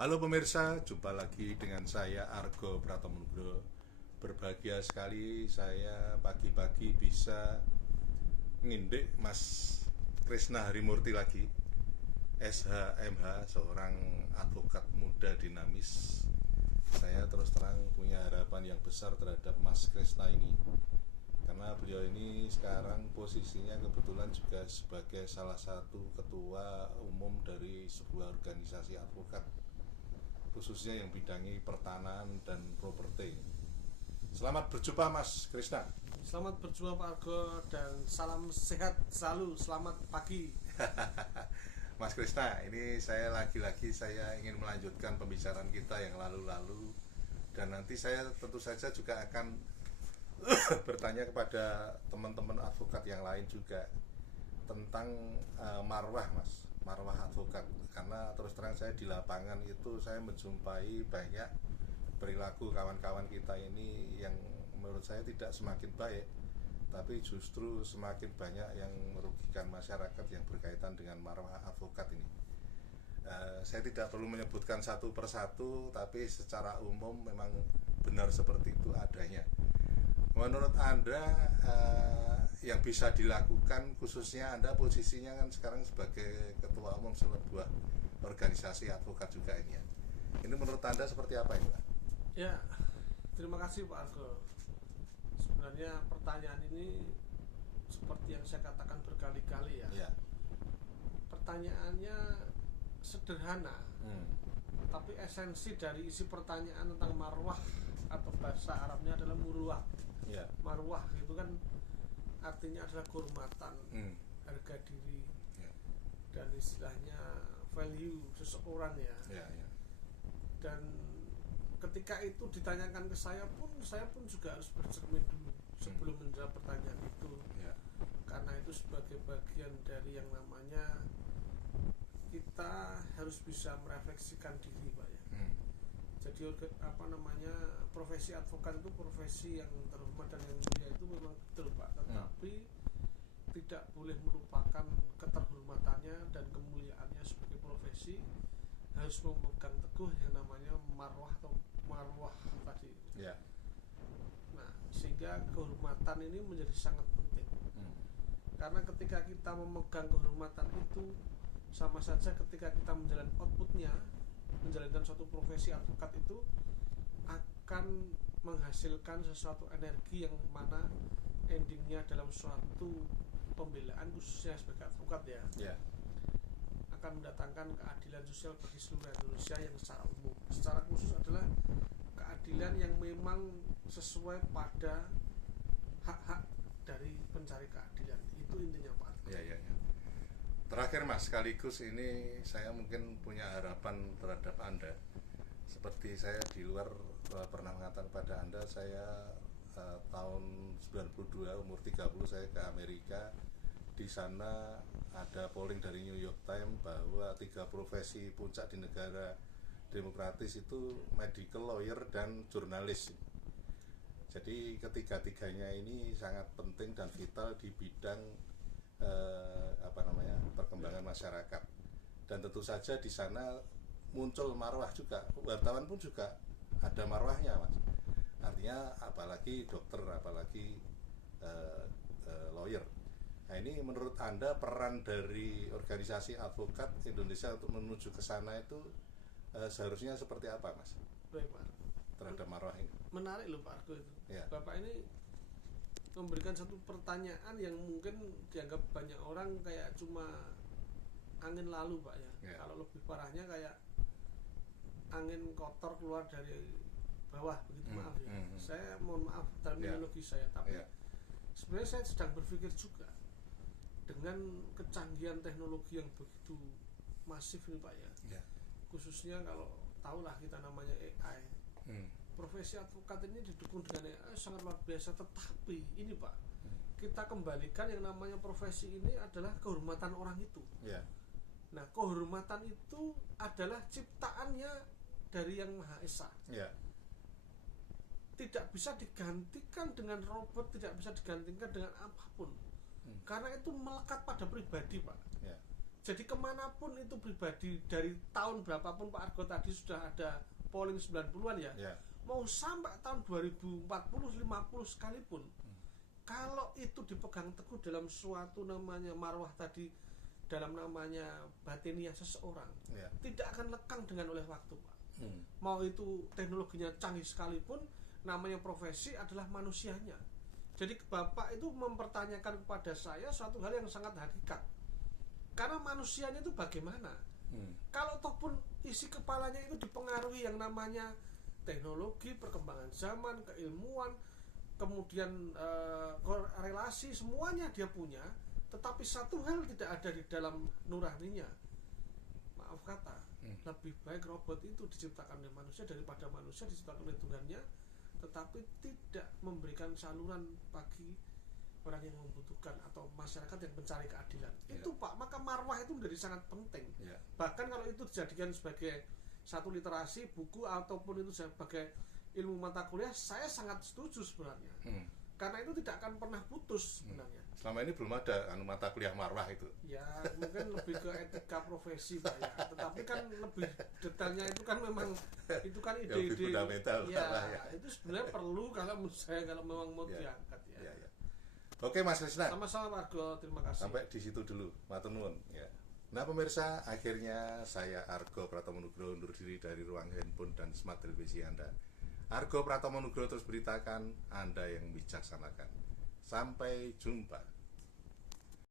Halo pemirsa, jumpa lagi dengan saya Argo Pratomunugro. Berbahagia sekali saya pagi-pagi bisa ngindik Mas Krisna Harimurti lagi, SHMH, seorang advokat muda dinamis. Saya terus terang punya harapan yang besar terhadap Mas Krisna ini, karena beliau ini sekarang posisinya kebetulan juga sebagai salah satu ketua umum dari sebuah organisasi advokat, khususnya yang bidangi pertanahan dan properti. Selamat berjumpa Mas Krisna. Selamat berjumpa Pak Argo dan salam sehat selalu. Selamat pagi. Mas Krisna, ini saya lagi-lagi saya ingin melanjutkan pembicaraan kita yang lalu-lalu, dan nanti saya tentu saja juga akan bertanya kepada teman-teman advokat yang lain juga tentang marwah, Mas, marwah advokat. Karena terus terang saya di lapangan itu saya menjumpai banyak perilaku kawan-kawan kita ini yang menurut saya tidak semakin baik, tapi justru semakin banyak yang merugikan masyarakat yang berkaitan dengan marwah advokat ini. Saya tidak perlu menyebutkan satu persatu, tapi secara umum memang benar seperti itu adanya. Menurut Anda, yang bisa dilakukan, khususnya Anda posisinya kan sekarang sebagai ketua umum sebuah organisasi advokat juga ini ya. Ini menurut Anda seperti apa ini, Pak? Ya, terima kasih Pak Argo. Sebenarnya pertanyaan ini seperti yang saya katakan berkali-kali ya. Ya. Pertanyaannya sederhana, Hmm. tapi esensi dari isi pertanyaan tentang marwah atau bahasa Arabnya adalah muruah. Ya. Marwah itu kan artinya adalah kehormatan, Hmm. harga diri, Ya. dan istilahnya value seseorang ya. Ya. Ya. Dan ketika itu ditanyakan ke saya pun juga harus bercermin dulu sebelum menjawab pertanyaan itu, Ya. karena itu sebagai bagian dari yang namanya kita harus bisa merefleksikan diri, Pak ya. Hmm. Jadi profesi advokat itu profesi yang terhormat dan yang mulia, itu memang betul Pak, tetapi tidak boleh melupakan keterhormatannya dan kemuliaannya sebagai profesi. Harus memegang teguh yang namanya marwah atau marwah tadi. Ya. Nah, sehingga kehormatan ini menjadi sangat penting. Karena ketika kita memegang kehormatan itu, sama saja ketika kita menjalankan outputnya, menjalankan suatu profesi advokat itu akan menghasilkan sesuatu energi yang mana endingnya dalam suatu pembelaan, khususnya sebagai advokat ya, Ya. akan mendatangkan keadilan sosial bagi seluruh Indonesia yang secara umum. Secara khusus adalah keadilan yang memang sesuai pada hak-hak dari pencari keadilan. Itu intinya Pak. Ya. Ya. Ya. Terakhir Mas, sekaligus ini saya mungkin punya harapan terhadap Anda. Seperti saya di luar pernah mengatakan pada Anda, saya tahun 92 umur 30 saya ke Amerika. Di sana ada polling dari New York Times bahwa 3 profesi puncak di negara demokratis itu medical, lawyer, dan jurnalis. Jadi ketiga-tiganya ini sangat penting dan vital di bidang perkembangan masyarakat. Dan tentu saja di sana muncul marwah juga. Wartawan pun juga ada marwahnya, Mas. Artinya apalagi dokter, apalagi lawyer. Nah, ini menurut Anda peran dari organisasi advokat Indonesia untuk menuju ke sana itu seharusnya seperti apa, Mas? Baik Pak, Terhadap marwah ini. menarik loh Pak Argo itu. Ya. Bapak ini memberikan satu pertanyaan yang mungkin dianggap banyak orang kayak cuma angin lalu Pak ya. Kalau lebih parahnya kayak angin kotor keluar dari bawah begitu. Maaf ya. Saya mohon maaf terminologi saya, tapi sebenarnya saya sedang berpikir juga dengan kecanggihan teknologi yang begitu masif ini Pak ya. Khususnya kalau tahulah kita namanya AI. Profesi advokat ini didukung dengan AI sangat luar biasa, tetapi ini Pak, kita kembalikan yang namanya profesi ini adalah kehormatan orang itu. Nah, kehormatan itu adalah ciptaannya dari Yang Maha Esa. Tidak bisa digantikan dengan robot, tidak bisa digantikan dengan apapun. Karena itu melekat pada pribadi Pak. Jadi kemanapun itu pribadi, dari tahun berapapun Pak Argo tadi sudah ada polling 90-an ya. Mau sampai tahun 2040, 50 sekalipun, kalau itu dipegang teguh dalam suatu namanya marwah tadi, dalam namanya batiniah seseorang, tidak akan lekang dengan oleh waktu, Pak. Mau itu teknologinya canggih sekalipun, namanya profesi adalah manusianya. Jadi Bapak itu mempertanyakan kepada saya suatu hal yang sangat hakikat. Karena manusianya itu bagaimana? Kalau toh pun isi kepalanya itu dipengaruhi yang namanya teknologi, perkembangan zaman, keilmuan, kemudian relasi, semuanya dia punya, tetapi satu hal tidak ada di dalam nuraninya. Maaf kata, lebih baik robot itu diciptakan oleh manusia daripada manusia diciptakan oleh Tuhannya, tetapi tidak memberikan saluran bagi orang yang membutuhkan atau masyarakat yang mencari keadilan. Itu Pak, maka marwah itu menjadi sangat penting. Bahkan kalau itu dijadikan sebagai satu literasi, buku, ataupun itu sebagai ilmu mata kuliah, saya sangat setuju sebenarnya. Karena itu tidak akan pernah putus sebenarnya. Selama ini belum ada mata kuliah marwah itu. Ya mungkin lebih ke etika profesi Pak ya. Tetapi kan lebih detailnya itu kan memang itu kan ide-ide fundamental. Ya, itu sebenarnya perlu kalau menurut saya, kalau memang mau diangkat ya. Oke Mas Krisna. Sama-sama Pak Argo, terima kasih. Sampai di situ dulu, matur nuwun ya. Nah pemirsa, akhirnya saya Argo Pratomo Nugroho undur diri dari ruang handphone dan smart televisi Anda. Argo Pratomo Nugroho terus beritakan, Anda yang bijaksanakan. Sampai jumpa.